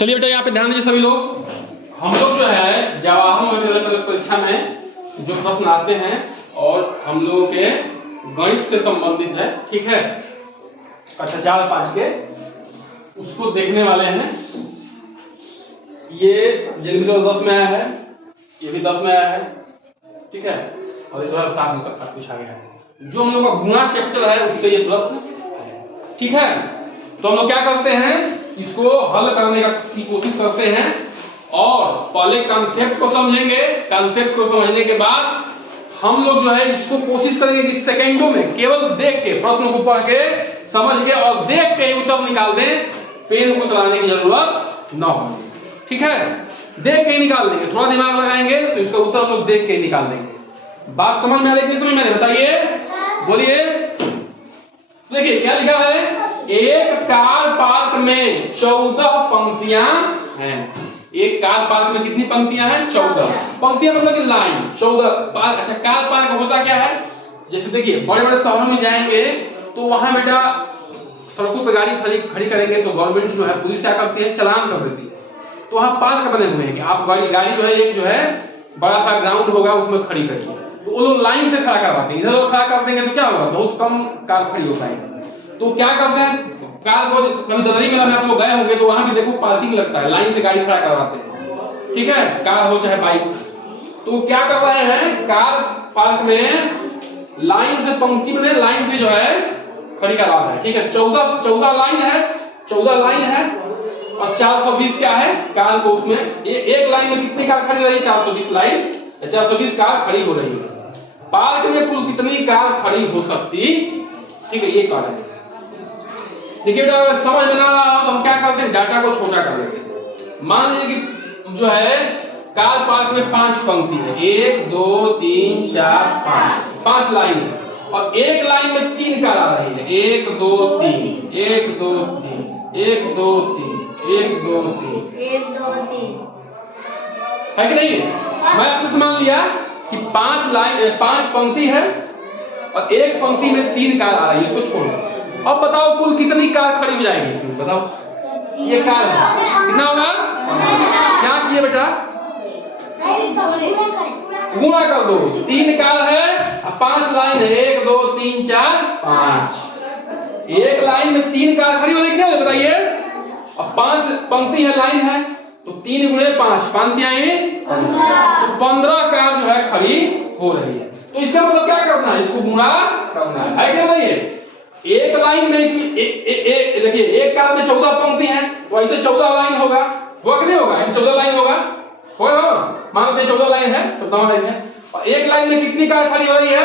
चलिए बेटा यहाँ पे ध्यान दीजिए सभी लोग। हम लोग जो है जवाहर नवोदय परीक्षा में जो प्रश्न आते हैं और हम लोगों के गणित से संबंधित है, ठीक है, कक्षा 4-5 के, उसको देखने वाले हैं। ये जिनके 10 में आया है, ये भी 10 में आया है, ठीक है, और 2007 में सब कुछ आ गया है। जो हम लोग का गुणा चैप्टर है उससे ये प्रश्न, ठीक है। तो हम लोग क्या करते हैं, इसको हल करने की कोशिश करते हैं और पहले कॉन्सेप्ट को समझेंगे। कॉन्सेप्ट को समझने के बाद हम लोग जो है इसको कोशिश करेंगे कि सेकंडों में केवल देख के प्रश्नों को पढ़ के समझ के और देख के उत्तर निकाल दें, पेन को चलाने की जरूरत ना हो, ठीक है। देख के निकाल देंगे, थोड़ा दिमाग लगाएंगे तो इसका उत्तर हम लोग देख के निकाल देंगे। बात समझ में आ रही है? समझ में बताइए, बोलिए। देखिए क्या लिखा है, एक कार पार्क में 14 पंक्तियां हैं। एक कार पार्क में कितनी पंक्तियां हैं? 14 पंक्तियां, मतलब कि लाइन 14। अच्छा, कार पार्क होता क्या है? जैसे देखिए बड़े बड़े शहरों में जाएंगे तो वहां बेटा सड़कों पे गाड़ी खड़ी करेंगे तो गवर्नमेंट जो है, पुलिस क्या करती है, चालान कर देती है। तो वहां पार्क बने हुए हैं कि आप गाड़ी जो है, एक जो है बड़ा सा ग्राउंड होगा उसमें खड़ी करिए। तो वो लोग लाइन से खड़ा करवाते हैं। इधर खड़ा कर देंगे तो क्या होगा, बहुत कम कार खड़ी हो पाएगी। तो क्या करते हैं, कार को कभी ददरी मेला में आप लोग गए होंगे तो वहां भी देखो पार्किंग लगता है, लाइन से गाड़ी खड़ा करवाते हैं, ठीक है, कार हो चाहे बाइक। तो क्या कर रहे हैं, कार पार्क में लाइन से पंक्ति में लाइन से जो है खड़ी करवा रहे हैं, ठीक है। 14 लाइन है, 14 लाइन है और 420 क्या है कार को, उसमें एक लाइन में कितनी कार खड़ी रही है? 420 लाइन, 420 कार खड़ी हो रही है। पार्क में कुल कितनी कार खड़ी हो सकती, ठीक है, ये कार है। देखिए बेटा अगर समझ में ना आ रहा हो तो हम क्या करते हैं, डाटा को छोटा कर देते हैं। मान लीजिए कि जो है कार पार्क में 5 पंक्ति है, 1 2 3 4 5 लाइन है और एक लाइन में 3 कार आ रही है, 1 2 3 1 2 3 1 2 3 1 2 3 1 2 3 है कि नहीं? मैं आपने मान लिया कि 5 पंक्ति है और एक पंक्ति में 3 कार आ रही है, इसको छोड़ दो। अब बताओ कुल कितनी कार खड़ी हो जाएगी इसमें, बताओ। ये कार कितना होगा, क्या किए बेटा, गुणा कर दो। 3 कार है और 5 लाइन है, 1 2 3 4 5। एक लाइन में 3 कार खड़ी हो रही है, बताइए। अब 5 पंक्ति है, लाइन है, तो 3 गुणे 5 पंक्तियां, तो 15 कार जो है खड़ी हो रही है। तो इसका मतलब क्या करना है, इसको गुणा करना है क्या बताइए। एक लाइन में इसमें देखिए एक कार में 14 पंक्ति हैं, तो ऐसे 14 लाइन होगा, वो कितने होगा, 14 लाइन होगा, मान लो 14 लाइन है तो 9 लाइन है और एक लाइन में कितनी कार खड़ी हो रही है,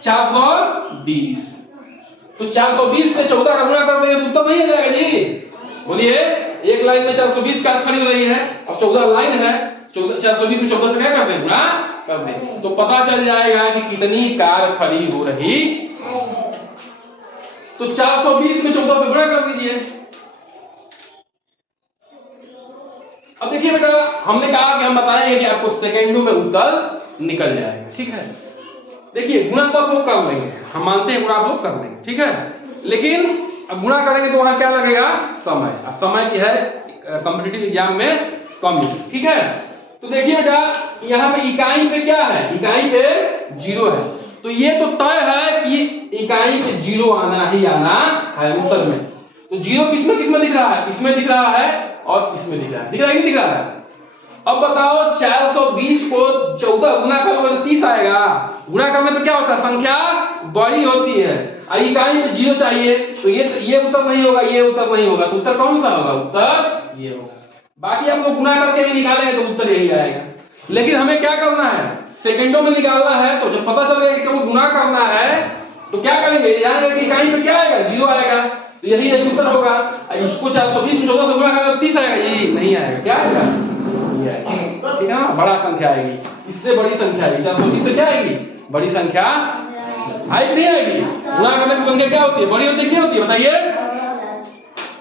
420। तो 420 से 14 का गुणा कर देंगे तो उत्तर नहीं आ जाएगा जी, बोलिए। एक लाइन में 420 कार खड़ी हो रही है और 14 लाइन है, 420 में 14 से क्या कर दें, गुणा कर दें, तो पता चल जाएगा कि कितनी कार खड़ी हो रही। तो 420 में 14 से गुणा कर दीजिए। अब देखिए बेटा हमने कहा कि हम बताएंगे कि आपको सेकंडों में उत्तर निकल जाएगा, ठीक है। देखिए गुणा तो आप लोग कर लेंगे, हम मानते हैं गुणा आप लोग कर लेंगे, ठीक है। लेकिन अब गुणा करेंगे तो वहां क्या लगेगा, समय। समय की है कॉम्पिटिटिव एग्जाम में कमी, ठीक है। तो देखिए बेटा यहाँ पे इकाई पे क्या है, इकाई पे 0 है, तो ये तो तय है कि इकाई पे 0 आना ही आना है उत्तर में। तो 0 किसमें दिख रहा है, इसमें दिख रहा है और इसमें दिख रहा है, दिख रहा है कि दिख रहा है। अब बताओ 420 को 14 गुना करोगे तो 30 आएगा। गुणा करने पे क्या होता है, संख्या बड़ी होती है, इकाई पे 0 चाहिए, तो ये उत्तर नहीं होगा, ये उत्तर नहीं होगा, तो उत्तर कौन सा होगा, उत्तर ये होगा। बाकी आप लोग गुणा करके भी निकालेंगे तो उत्तर यही आएगा। लेकिन हमें क्या करना है, सेकंडों में निकालना है। तो जब पता चल गया कि केवल गुणा करना है तो क्या करेंगे, जानेंगे कि इकाई पे क्या आएगा, 0 आएगा, तो यही उत्तर होगा। इसको 420 में 14 से गुणा करेंगे तो 30 आएगा, यही नहीं आएगा, क्या आएगा, ठीक है ना, बड़ा संख्या आएगी, इससे बड़ी संख्या आएगी। 420 से क्या आएगी, बड़ी संख्या आएगी, नहीं आएगी। गुणा करने की संख्या क्या होती है, बड़ी होती है, क्या होती है बताइए।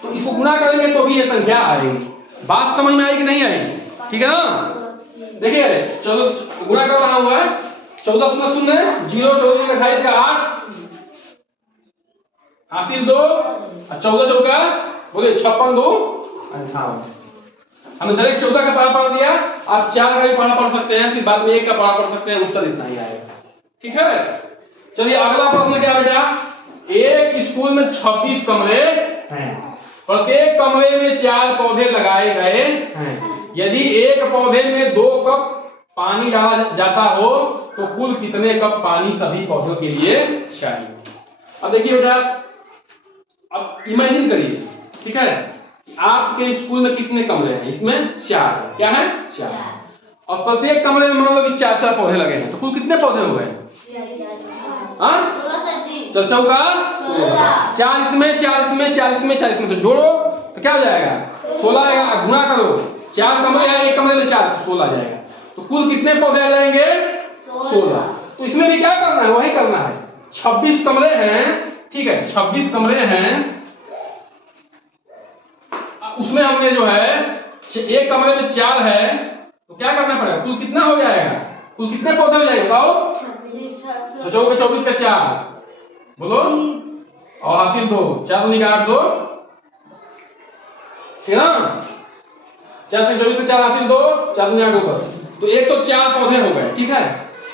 तो इसको गुणा करेंगे तो भी ये संख्या आएगी। बात समझ में आएगी नहीं आएगी, ठीक है ना। देखिए चलो गुणा कर बना हुआ है, 14 0 0 0 14 28 का 8 हासिल 2 14 चौका बोले 56 2 58। हमने डायरेक्ट 14 का पढ़ा पढ़ दिया, आप 4 का भी पढ़ा पढ़ सकते हैं, फिर बाद में 1 का पढ़ा पढ़ सकते हैं, उत्तर इतना ही आएगा। ठीक है, चलिए अगला प्रश्न क्या बेटा, एक स्कूल में 26 कमरे हैं, प्रत्येक कमरे में 4 पौधे लगाए गए हैं, यदि एक पौधे में 2 कप पानी डाला जाता हो तो कुल कितने कप पानी सभी पौधों के लिए चाहिए। अब देखिए बेटा, अब इमेजिन करिए, ठीक है, आपके स्कूल में कितने कमरे हैं, इसमें 4, क्या है 4, और प्रत्येक कमरे में मान लो कि 4-4 पौधे लगे हैं, तो कुल कितने पौधे हो गए, चल चौका 4 इसमें 4 इसमें 4 इसमें 4 इसमें, तो जोड़ो तो क्या हो जाएगा 16 आएगा, गुणा करो, 4 कमरे हैं, एक कमरे में 4, तो 16 जाएगा, तो कुल कितने पौधे आ जाएंगे 16। तो इसमें भी क्या करना है, वही करना है, 26 कमरे हैं, ठीक है, 26 कमरे हैं, उसमें हमने जो है एक कमरे में 4 है, तो क्या करना पड़ेगा, कुल कितना हो जाएगा, कुल कितने पौधे हो जाएंगे बताओ, तो 24 का 4 बोलो, और हासिल 2, 4 दूनी का 8, 2, ठीक है ना, 4 से 24 का 4 हासिल 2, 4 दूनी 8, 2, तो 104 पौधे हो गए। ठीक है,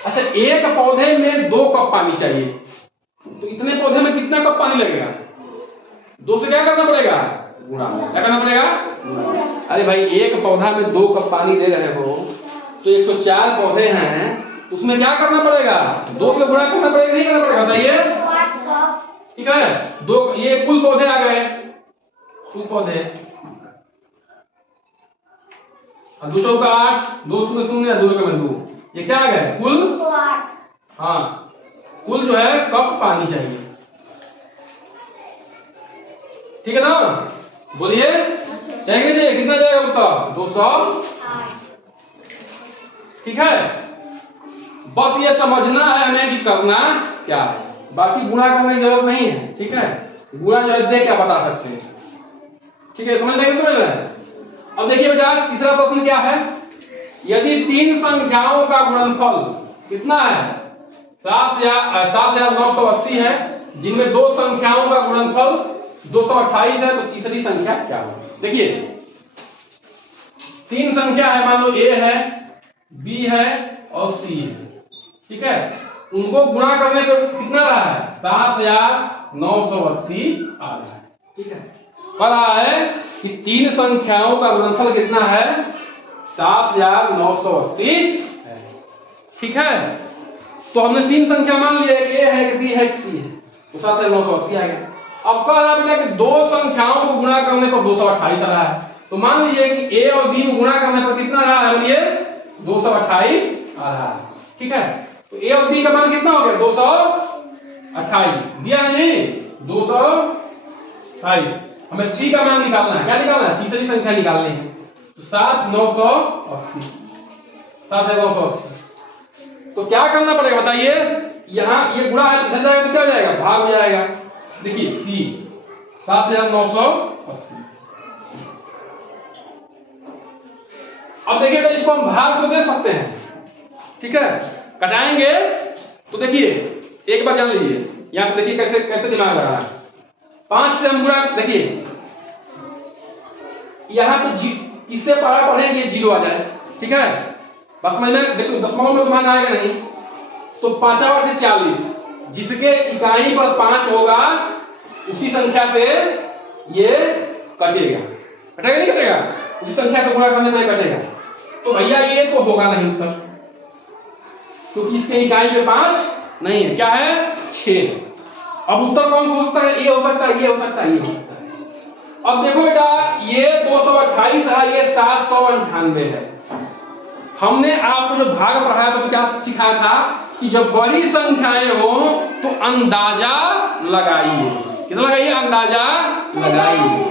अच्छा एक पौधे में 2 कप पानी चाहिए, तो इतने पौधे में कितना कप पानी लगेगा, 2 से क्या करना पड़ेगा, गुणा, क्या करना पड़ेगा, गुणा। अरे भाई एक पौधा में 2 कप पानी दे रहे हो, तो 104 पौधे हैं, उसमें क्या करना पड़ेगा, 2 से गुणा करना पड़ेगा, नहीं करना पड़ेगा, बताइए। ठीक है, 2 ये कुल पौधे आ गए, कुल पौधे, 2 चौका 8, 2 शून्य शून्य, 2 का 2, ये क्या आ गए कुल 8। हाँ, कुल जो है कप पानी चाहिए, ठीक है ना, बोलिए चाहिए चाहिए, कितना जाएगा उत्तर 208। ठीक है, बस ये समझना है हमें कि करना क्या है, बाकी गुणा करने की जरूरत नहीं है। ठीक है, गुणा जो है देख क्या बता सकते हैं, ठीक है, समझ लेंगे, समझ रहे हैं। अब देखिए बेटा तीसरा प्रश्न क्या है, यदि 3 संख्याओं का गुणनफल कितना है 7,980 है, जिनमें 2 संख्याओं का गुणनफल 228 है, तो तीसरी संख्या क्या होगी। देखिए 3 संख्या है, मान लो A है, B है और C है, ठीक है, उनको गुणा करने पे कितना रहा है 7,980 आ रहा है। ठीक है, कह रहा है कि 3 संख्याओं का गुणनफल कितना है 7,980 है। ठीक है, तो हमने 3 संख्या मान लिया, एक A है, एक B है, एक C है, तो 7,980 आ गया। अब कह रहा है कि 2 संख्याओं को गुणा करने पर 228 आ रहा है, तो मान लीजिए कि A और B को गुणा करने पर कितना रहा है, ये 228 आ रहा है। ठीक है, तो A और B का मान कितना हो गया 228 दिया नहीं, 228। हमें C का मान निकालना है, क्या निकालना है, तीसरी संख्या निकालनी है, तो 7,980, 7,980। तो क्या करना पड़ेगा बताइए, यहां ये गुणा है, इधर जाएगा तो क्या हो जाएगा, भाग हो जाएगा। देखिए C 7,980। अब देखिए इसको हम भाग तो दे सकते हैं, ठीक है, कटाएंगे तो देखिए एक बार जान लीजिए, यहां पे देखिए कैसे कैसे दिमाग लगा है, 5 से हम गुणा, देखिए यहां पे किससे पारा पढ़ेंगे 0 आ जाए। ठीक है, बस समझ में, देखो दशमलव में तो मान आएगा नहीं, तो 5 से 40, जिसके इकाई पर 5 होगा उसी संख्या से ये कटेगा, कटेगा नहीं कटेगा, उसी संख्या से गुणा करने पर कटेगा, तो भैया ये तो होगा नहीं उत्तर, क्योंकि इसके इकाई पे 5 नहीं है, क्या है 6। अब उत्तर कौन हो सकता है, ये हो सकता है, ये हो सकता है, ये हो सकता है। अब देखो बेटा ये 228 है, ये 798 है। हमने आपको जो भाग पढ़ाया तो क्या सिखाया था कि जब बड़ी संख्याएं हो तो अंदाजा लगाइए, कितना लगाइए, अंदाजा लगाइए।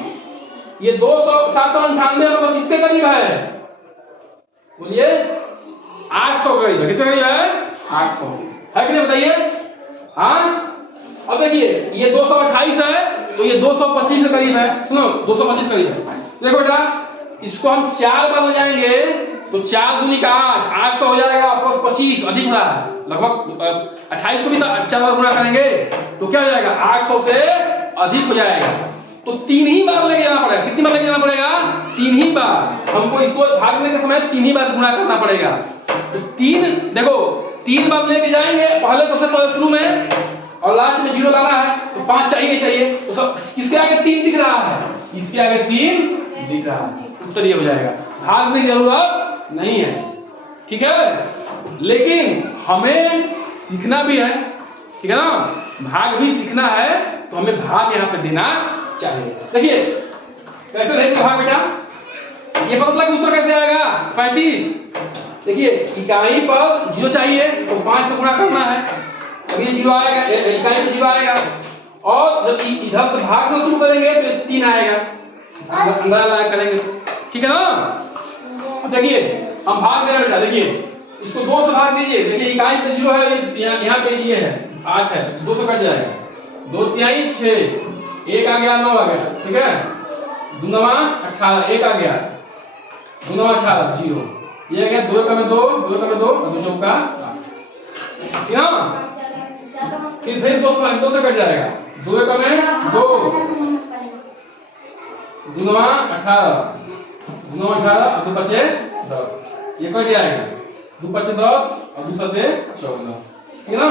ये 798 मतलब किसके करीब है, बोलिए 800 करीब है, किसके करीब है 800 है कि नहीं बताइए। हाँ, अब देखिए ये 228 है, तो ये 225 के करीब है, सुनो 225 करीब है। देखो बेटा इसको हम 4 बार ले जाएंगे तो 4 दूनी का 8, 800 हो जाएगा, प्लस 25 अधिक हो रहा है, लगभग 28 को भी 4 बार गुणा करेंगे तो क्या हो जाएगा 800 से अधिक हो जाएगा। तो 3 ही बार लेके जाना पड़ेगा। कितनी बार लेके जाना पड़ेगा? 3 ही बार। हमको इसको भागने के समय 3 ही बार गुणा करना पड़ेगा। तो 3 देखो 3 बार लेके जाएंगे, पहले सबसे पहले शुरू में, और लास्ट में 0 लाना है, तो 5 चाहिए। तो सब किसके आगे 3 दिख रहा है? इसके आगे 3 दिख रहा है। उत्तर ये हो जाएगा। भागने की जरूरत नहीं है, ठीक है। लेकिन हमें सीखना भी है, ठीक है ना, भाग भी सीखना है, तो हमें भाग यहाँ पे देना चाहिए। देखिए कैसे रहेगा भाग बेटा, ये पता चला कि उत्तर कैसे आएगा 35। देखिए इकाई पर 0 चाहिए तो 5 से गुणा करना है, तब ये 0 आएगा, इकाई पर 0 आएगा। और जब इधर से भागना शुरू करेंगे तो 3 आएगा, अंदर करेंगे, ठीक है ना। अब देखिए हम भाग दे रहे बेटा, देखिए इसको 2 से भाग दीजिए। देखिए इकाई पे 0 है, यहाँ पे ये है 8 है, 2 से कट जाएगा। 2 तिहाई 6, 1 आ गया 9 आ गया, ठीक है। 2 9 18, 1 आ गया, 2 9 18 0, ये आ गया 2 का में 2, 2 का में 2 और 2 चौका 8, ठीक है ना। फिर 2 से कट जाएगा, 2 का में 2, 2 9 18, 2 9 18 और 2 5 10, ये कट जाएगा, 2 5 10 और 2 7 14, ठीक है ना।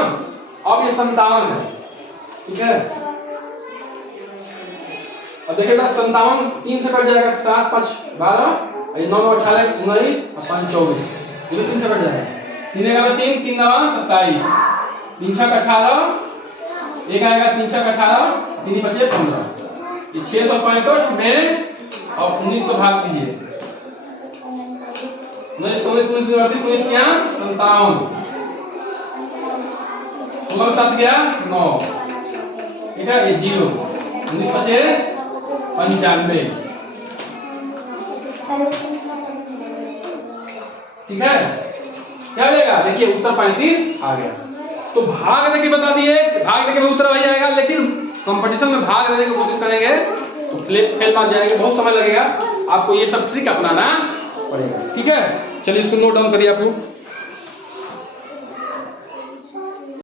अब ये 57 है, ठीक है। अब देखिएगा 57 3 से कट जाएगा, 7 5 12 और 9 9 18 19 और 5 24, ये 3 से कट जाएगा। 3 का 3, 3 9 27, 3 6 18, 1 आएगा 3 6 18, 3 5 15, ये 665 में और 1900 भाग दीजिए, 19 19 19 19 क्या 57, 16 7 गया 9, ठीक है, ये 0, 19 5 95, ठीक है। क्या हो जाएगा? देखिए उत्तर 35 आ गया। तो भाग देके बता दिए, भाग देके भी उत्तर आ जाएगा, लेकिन कंपटीशन में भाग देने की कोशिश करेंगे तो फेल मार जाएंगे, बहुत समय लगेगा। आपको ये सब ट्रिक अपनाना पड़ेगा, ठीक है। चलिए इसको नोट डाउन करिए आप लोग।